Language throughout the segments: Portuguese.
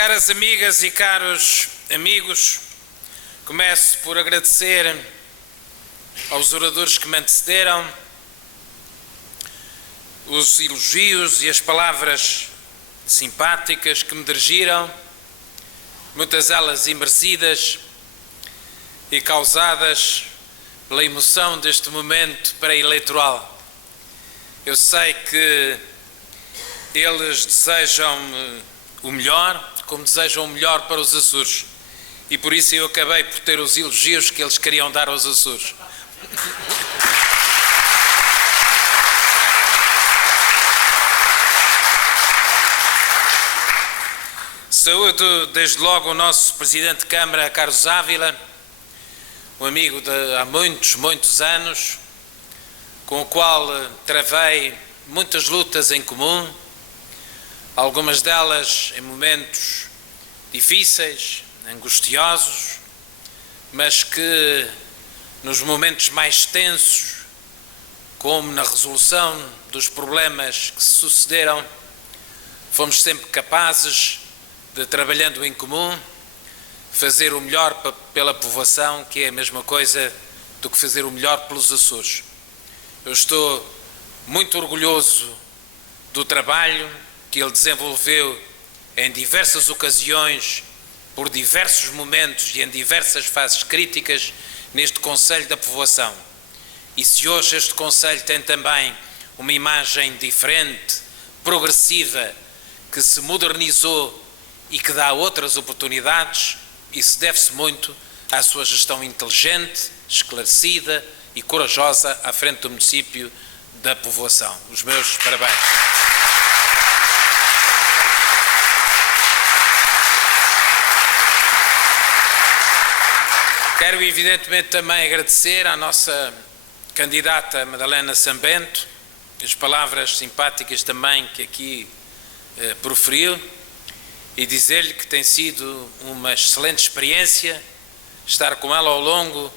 Caras amigas e caros amigos, começo por agradecer aos oradores que me antecederam os elogios e as palavras simpáticas que me dirigiram, muitas delas imerecidas e causadas pela emoção deste momento pré-eleitoral. Eu sei que eles desejam-me o melhor, como desejam o melhor para os Açores, e por isso eu acabei por ter os elogios que eles queriam dar aos Açores. Saúdo desde logo o nosso Presidente de Câmara, Carlos Ávila, um amigo de há muitos anos, com o qual travei muitas lutas em comum, algumas delas em momentos difíceis, angustiosos, mas que nos momentos mais tensos, como na resolução dos problemas que se sucederam, fomos sempre capazes de, trabalhando em comum, fazer o melhor pela povoação, que é a mesma coisa do que fazer o melhor pelos Açores. Eu estou muito orgulhoso do trabalho que ele desenvolveu em diversas ocasiões, por diversos momentos e em diversas fases críticas neste Conselho da Povoação. E se hoje este Conselho tem também uma imagem diferente, progressiva, que se modernizou e que dá outras oportunidades, isso deve-se muito à sua gestão inteligente, esclarecida e corajosa à frente do município da Povoação. Os meus parabéns. Quero evidentemente também agradecer à nossa candidata Madalena Sambento as palavras simpáticas também que aqui proferiu e dizer-lhe que tem sido uma excelente experiência estar com ela ao longo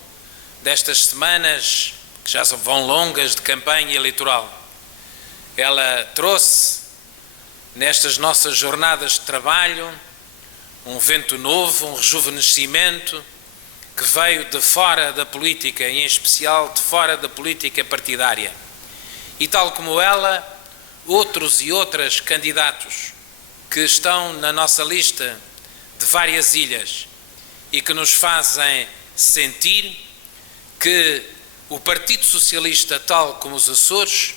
destas semanas, que já vão longas, de campanha eleitoral. Ela trouxe nestas nossas jornadas de trabalho um vento novo, um rejuvenescimento que veio de fora da política, e em especial de fora da política partidária. E tal como ela, outros e outras candidatos que estão na nossa lista de várias ilhas e que nos fazem sentir que o Partido Socialista, tal como os Açores,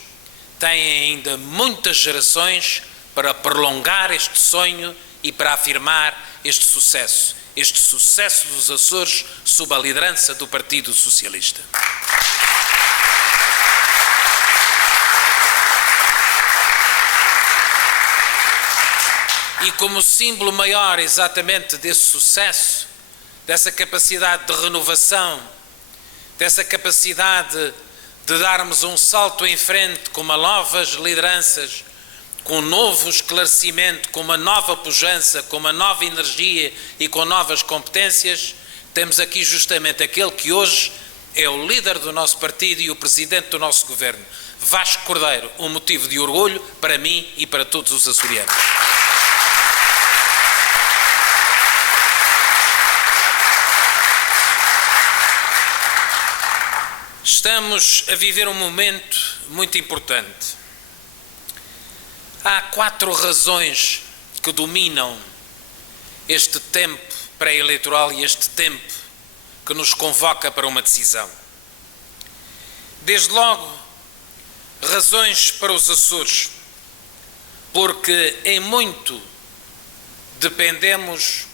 tem ainda muitas gerações para prolongar este sonho e para afirmar este sucesso dos Açores sob a liderança do Partido Socialista. E como símbolo maior exatamente desse sucesso, dessa capacidade de renovação, dessa capacidade de darmos um salto em frente com novas lideranças, com um novo esclarecimento, com uma nova pujança, com uma nova energia e com novas competências, temos aqui justamente aquele que hoje é o líder do nosso partido e o presidente do nosso governo, Vasco Cordeiro, um motivo de orgulho para mim e para todos os açorianos. Estamos a viver um momento muito importante. Há 4 razões que dominam este tempo pré-eleitoral e este tempo que nos convoca para uma decisão. Desde logo, razões para os Açores, porque em muito dependemos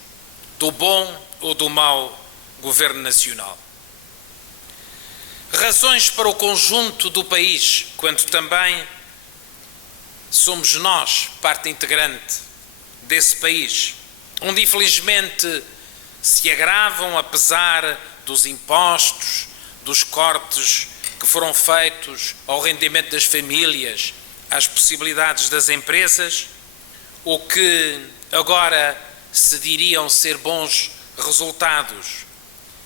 do bom ou do mau governo nacional. Razões para o conjunto do país, quando também somos nós parte integrante desse país, onde infelizmente se agravam, apesar dos impostos, dos cortes que foram feitos ao rendimento das famílias, às possibilidades das empresas, o que agora se diriam ser bons resultados.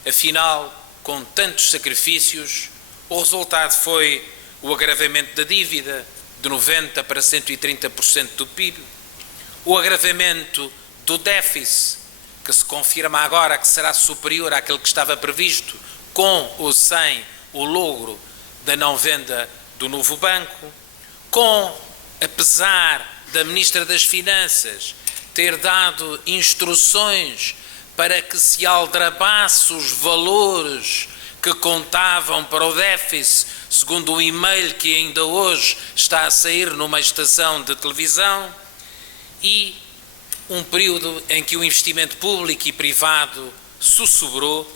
Afinal, com tantos sacrifícios, o resultado foi o agravamento da dívida de 90% para 130% do PIB, o agravamento do déficit, que se confirma agora que será superior àquele que estava previsto, com ou sem o logro da não venda do novo banco, apesar da Ministra das Finanças ter dado instruções para que se aldrabasse os valores que contavam para o déficit, segundo o e-mail que ainda hoje está a sair numa estação de televisão, e um período em que o investimento público e privado sussurrou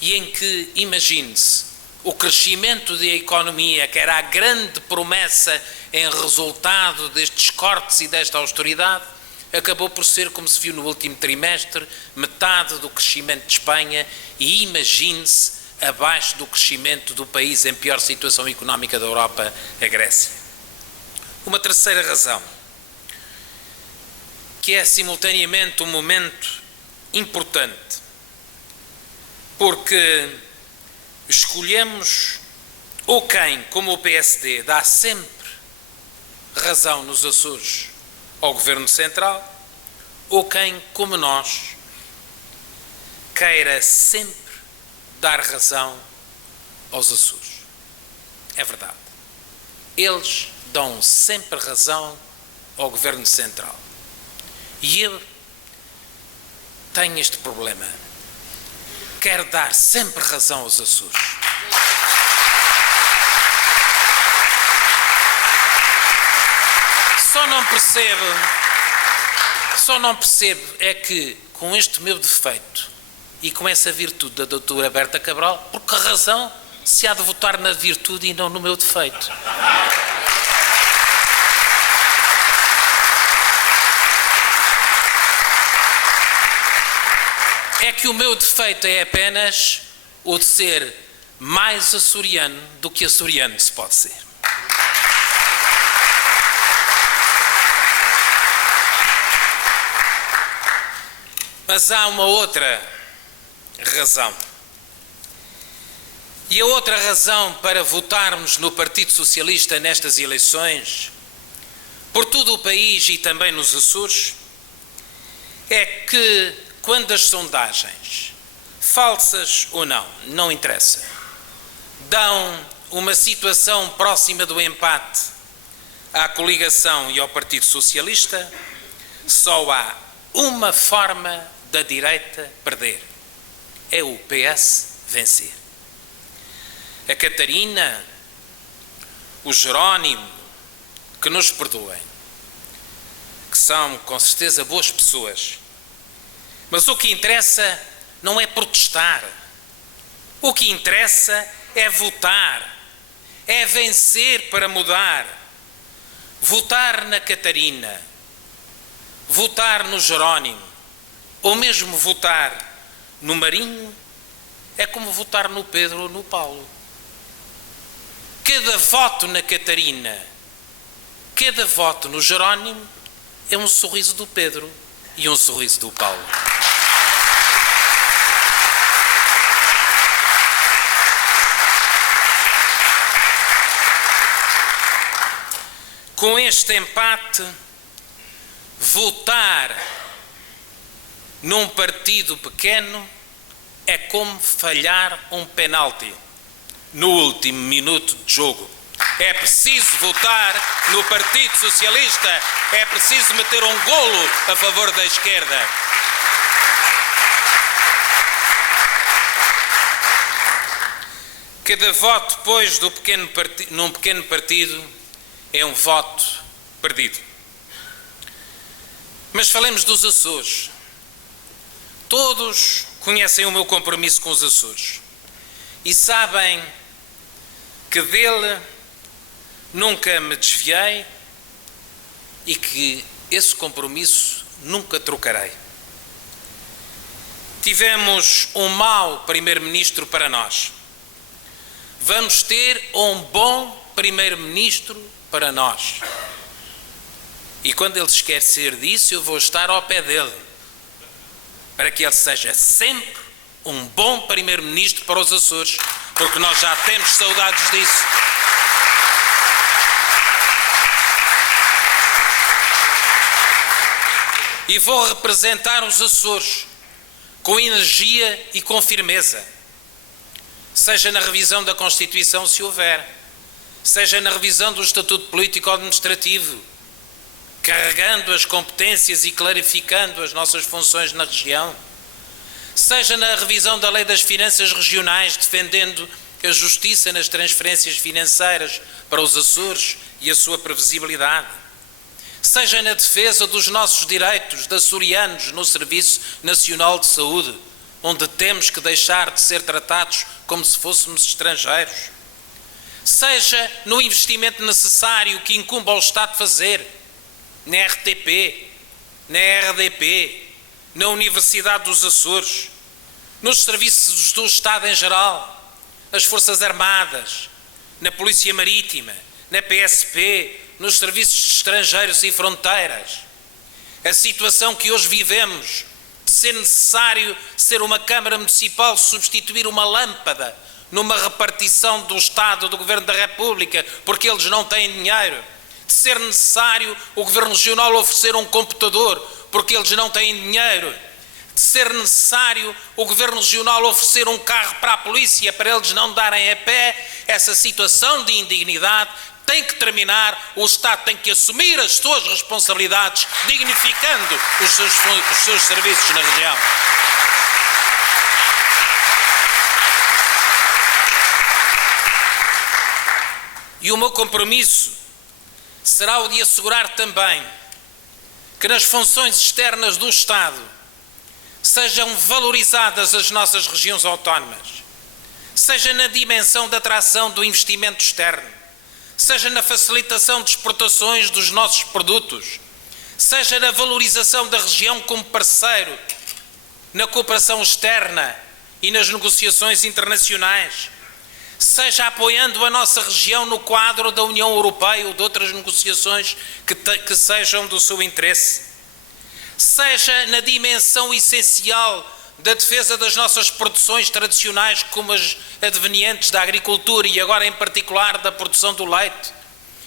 e em que, imagine-se, o crescimento da economia, que era a grande promessa em resultado destes cortes e desta austeridade, acabou por ser, como se viu no último trimestre, metade do crescimento de Espanha e, imagine-se, abaixo do crescimento do país em pior situação económica da Europa, a Grécia. Uma terceira razão, que é simultaneamente um momento importante, porque escolhemos ou quem, como o PSD, dá sempre razão nos Açores ao Governo Central, ou quem, como nós, queira sempre dar razão aos Açores. É verdade. Eles dão sempre razão ao Governo Central. E eu tenho este problema. Quero dar sempre razão aos Açores. Só não percebo é que, com este meu defeito e com essa virtude da doutora Berta Cabral, por que razão se há de votar na virtude e não no meu defeito? É que o meu defeito é apenas o de ser mais açoriano do que açoriano se pode ser. Mas há uma outra razão. E a outra razão para votarmos no Partido Socialista nestas eleições, por todo o país e também nos Açores, é que quando as sondagens, falsas ou não, não interessa, dão uma situação próxima do empate à coligação e ao Partido Socialista, só há uma forma da direita perder: é o PS vencer. A Catarina, o Jerónimo, que nos perdoem, que são com certeza boas pessoas, mas o que interessa não é protestar, o que interessa é votar, é vencer para mudar. Votar na Catarina, votar no Jerónimo, ou mesmo votar no Marinho, é como votar no Pedro ou no Paulo. Cada voto na Catarina, cada voto no Jerónimo é um sorriso do Pedro e um sorriso do Paulo. Com este empate, votar num partido pequeno é como falhar um penalti no último minuto de jogo. É preciso votar no Partido Socialista, é preciso meter um golo a favor da esquerda. Cada voto, pois, num pequeno partido é um voto perdido. Mas falemos dos Açores. Todos conhecem o meu compromisso com os Açores e sabem que dele nunca me desviei e que esse compromisso nunca trocarei. Tivemos um mau primeiro-ministro para nós. Vamos ter um bom primeiro-ministro para nós. E quando ele se esquecer disso, eu vou estar ao pé dele, para que ele seja sempre um bom primeiro-ministro para os Açores, porque nós já temos saudades disso. e vou representar os Açores com energia e com firmeza, seja na revisão da Constituição, se houver, seja na revisão do Estatuto Político-Administrativo, carregando as competências e clarificando as nossas funções na região, seja na revisão da Lei das Finanças Regionais, defendendo a justiça nas transferências financeiras para os Açores e a sua previsibilidade, seja na defesa dos nossos direitos de açorianos no Serviço Nacional de Saúde, onde temos que deixar de ser tratados como se fôssemos estrangeiros, seja no investimento necessário que incumbe ao Estado fazer, na RTP, na RDP, na Universidade dos Açores, nos serviços do Estado em geral, nas Forças Armadas, na Polícia Marítima, na PSP, nos serviços de estrangeiros e fronteiras. A situação que hoje vivemos, de ser necessário ser uma Câmara Municipal substituir uma lâmpada numa repartição do Estado, do Governo da República, porque eles não têm dinheiro, de ser necessário o Governo Regional oferecer um computador, porque eles não têm dinheiro, de ser necessário o Governo Regional oferecer um carro para a polícia para eles não darem a pé. Essa situação de indignidade tem que terminar, o Estado tem que assumir as suas responsabilidades, dignificando os seus serviços na região. E o meu compromisso será o de assegurar também que nas funções externas do Estado sejam valorizadas as nossas regiões autónomas, seja na dimensão da atração do investimento externo, seja na facilitação de exportações dos nossos produtos, seja na valorização da região como parceiro, na cooperação externa e nas negociações internacionais, seja apoiando a nossa região no quadro da União Europeia ou de outras negociações que sejam do seu interesse, seja na dimensão essencial da defesa das nossas produções tradicionais, como as advenientes da agricultura e agora em particular da produção do leite,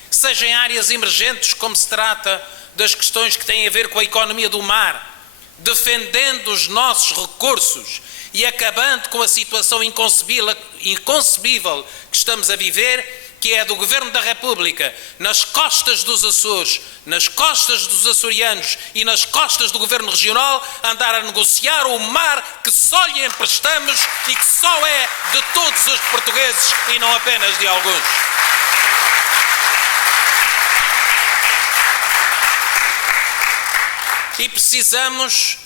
seja em áreas emergentes, como se trata das questões que têm a ver com a economia do mar, defendendo os nossos recursos e acabando com a situação inconcebível que estamos a viver, que é do Governo da República, nas costas dos Açores, nas costas dos açorianos e nas costas do Governo Regional, andar a negociar o mar que só lhe emprestamos e que só é de todos os portugueses e não apenas de alguns. E precisamos,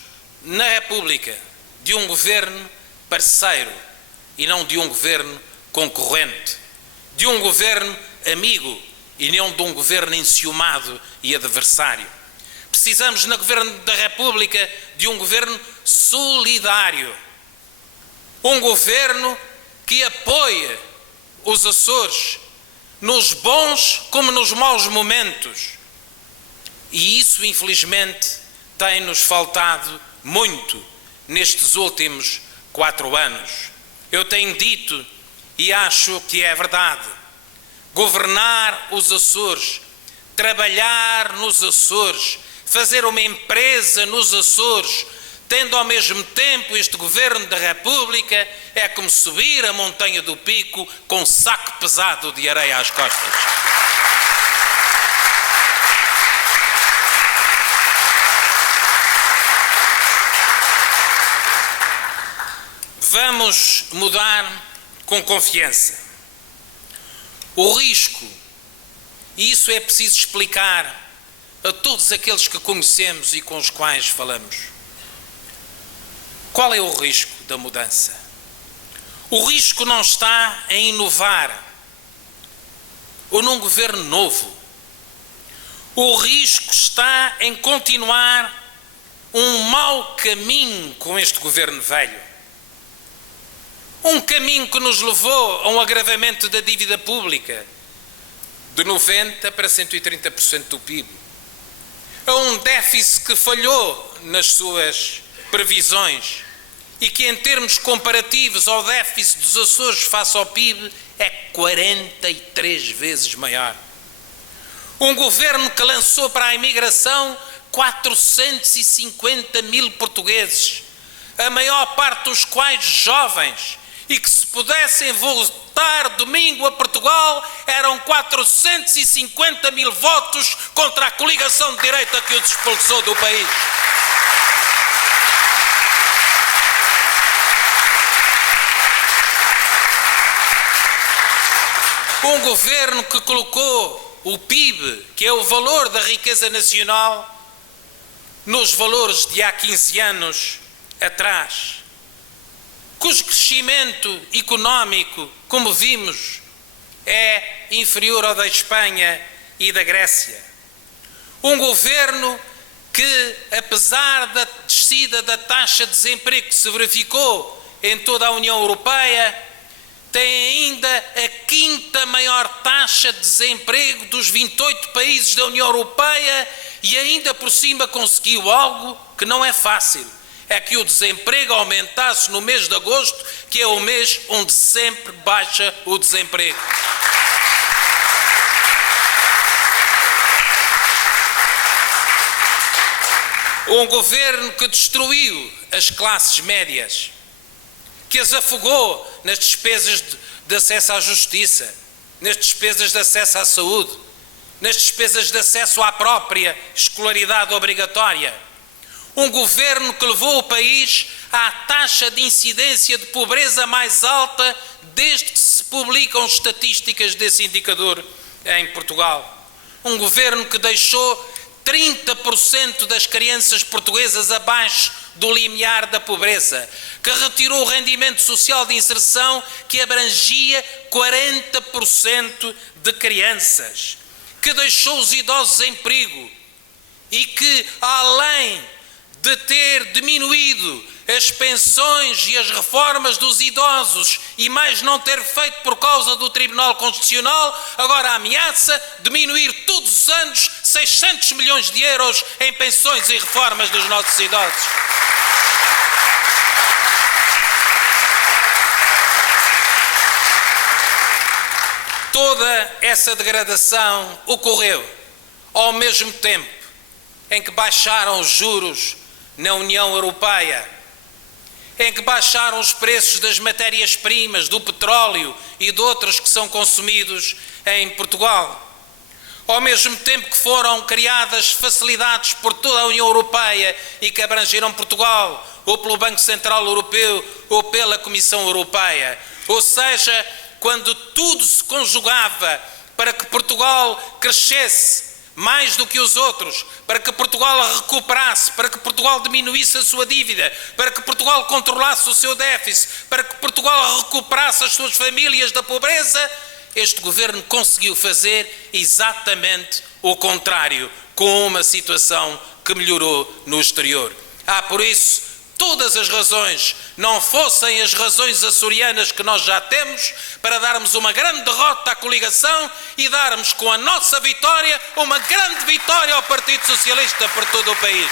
na República, de um governo parceiro e não de um governo concorrente, de um governo amigo e não de um governo enciumado e adversário. Precisamos, no Governo da República, de um governo solidário, um governo que apoie os Açores nos bons como nos maus momentos. E isso, infelizmente, tem-nos faltado muito nestes últimos 4 anos. Eu tenho dito, e acho que é verdade, governar os Açores, trabalhar nos Açores, fazer uma empresa nos Açores, tendo ao mesmo tempo este Governo da República, é como subir a montanha do Pico com um saco pesado de areia às costas. Vamos mudar com confiança. O risco, e isso é preciso explicar a todos aqueles que conhecemos e com os quais falamos. Qual é o risco da mudança? O risco não está em inovar ou num governo novo. O risco está em continuar um mau caminho com este governo velho. Um caminho que nos levou a um agravamento da dívida pública de 90% para 130% do PIB, a um déficit que falhou nas suas previsões e que, em termos comparativos ao déficit dos Açores face ao PIB, é 43 vezes maior. Um governo que lançou para a imigração 450 mil portugueses, a maior parte dos quais jovens, e que se pudessem votar domingo a Portugal, eram 450 mil votos contra a coligação de direita que os expulsou do país. Um governo que colocou o PIB, que é o valor da riqueza nacional, nos valores de há 15 anos atrás, cujo crescimento económico, como vimos, é inferior ao da Espanha e da Grécia. Um governo que, apesar da descida da taxa de desemprego que se verificou em toda a União Europeia, tem ainda a quinta maior taxa de desemprego dos 28 países da União Europeia e ainda por cima conseguiu algo que não é fácil. É que o desemprego aumentasse no mês de agosto, que é o mês onde sempre baixa o desemprego. Um governo que destruiu as classes médias, que as afogou nas despesas de acesso à justiça, nas despesas de acesso à saúde, nas despesas de acesso à própria escolaridade obrigatória. Um governo que levou o país à taxa de incidência de pobreza mais alta desde que se publicam estatísticas desse indicador em Portugal. Um governo que deixou 30% das crianças portuguesas abaixo do limiar da pobreza, que retirou o rendimento social de inserção que abrangia 40% de crianças, que deixou os idosos em perigo e que, além de ter diminuído as pensões e as reformas dos idosos e mais não ter feito por causa do Tribunal Constitucional, agora ameaça diminuir todos os anos 600 milhões de euros em pensões e reformas dos nossos idosos. Toda essa degradação ocorreu ao mesmo tempo em que baixaram os juros na União Europeia, em que baixaram os preços das matérias-primas, do petróleo e de outros que são consumidos em Portugal. Ao mesmo tempo que foram criadas facilidades por toda a União Europeia e que abrangeram Portugal, ou pelo Banco Central Europeu, ou pela Comissão Europeia. Ou seja, quando tudo se conjugava para que Portugal crescesse mais do que os outros, para que Portugal recuperasse, para que Portugal diminuísse a sua dívida, para que Portugal controlasse o seu déficit, para que Portugal recuperasse as suas famílias da pobreza, este governo conseguiu fazer exatamente o contrário, com uma situação que melhorou no exterior. Por isso, todas as razões, não fossem as razões açorianas que nós já temos, para darmos uma grande derrota à coligação e darmos com a nossa vitória uma grande vitória ao Partido Socialista por todo o país.